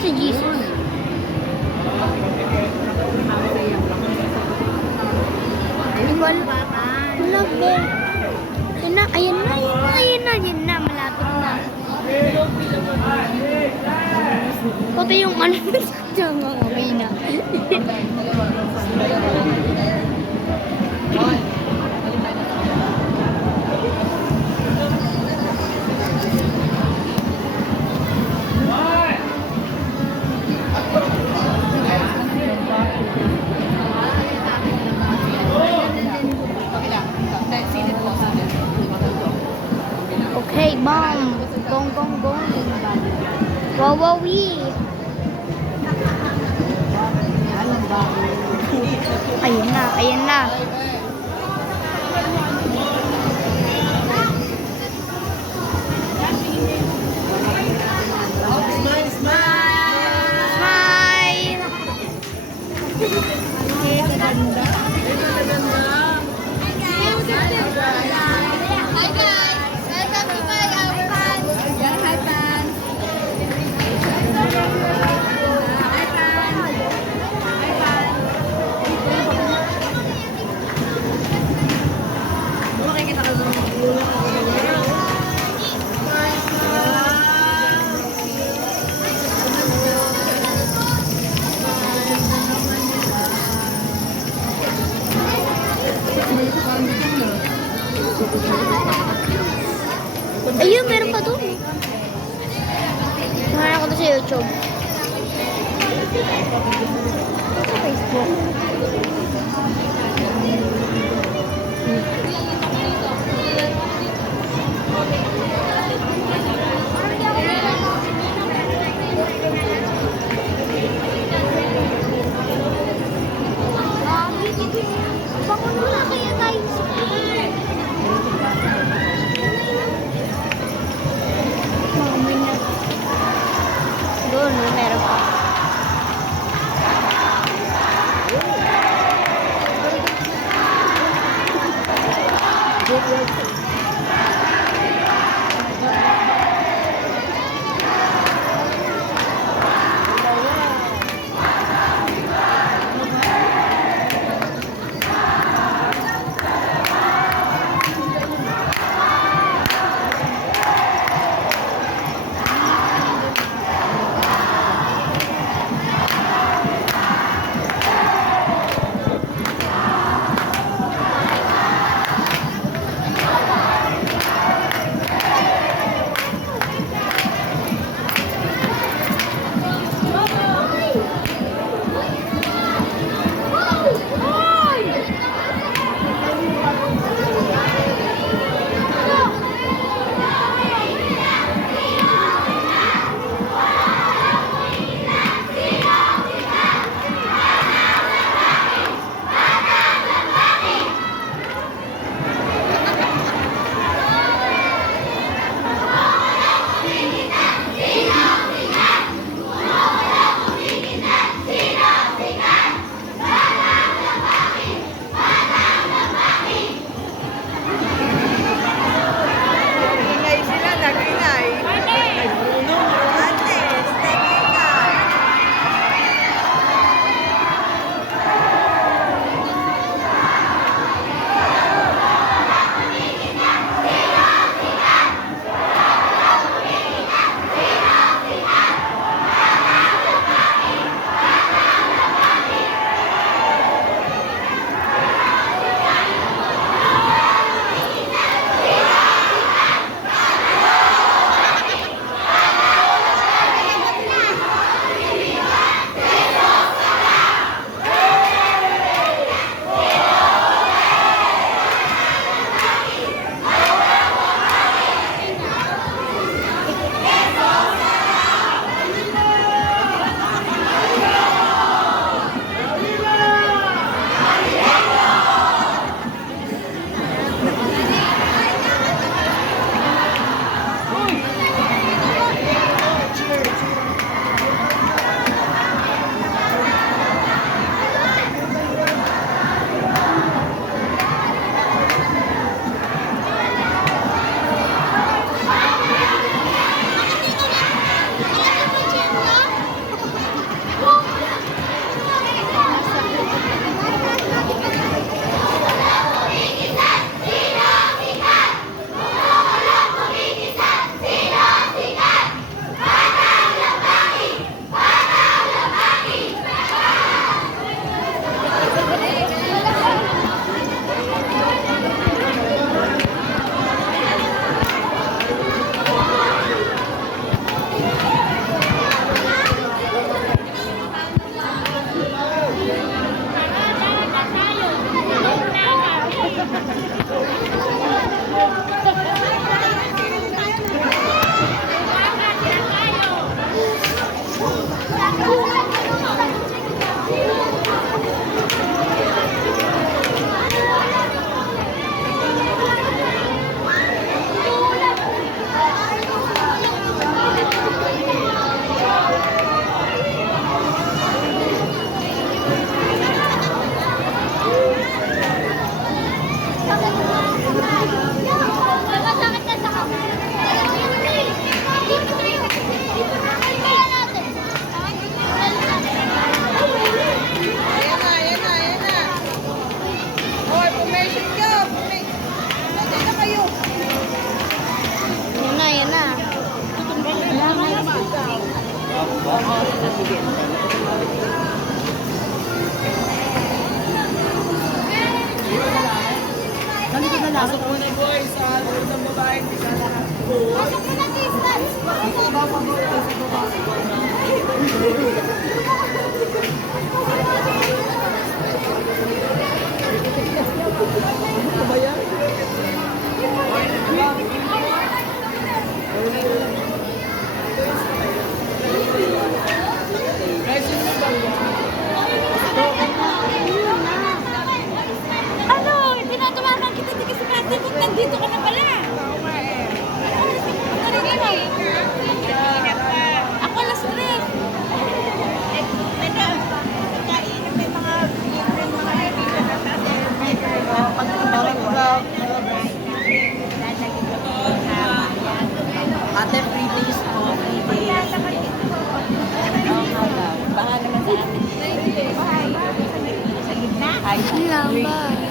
si Jesus. Igual. Wala ba? Ayan na. Malapit na. Pati yung ano sa mga mina. Okay, bam. Gong. Wawawi. Ayan na. Smile. Hi guys! Welcome to my fans! Yan, hi fans! Hi fans! Hi fans! Makikita ka sa Ayun, meron pa doon. Mahal ako to sa YouTube. Sa Facebook. Bakit wala kaya tayo sa doon, meron pa. Pasok mo na boys sa isang babae. Pasok mo na, Tristan. Ano? Tinatawagan kita di kasi natin kung nandito ka na pala. Ako alas 3. Ate, free days po. Free days. Baka naman sa amin. Sa gitna? Ay, Lamba.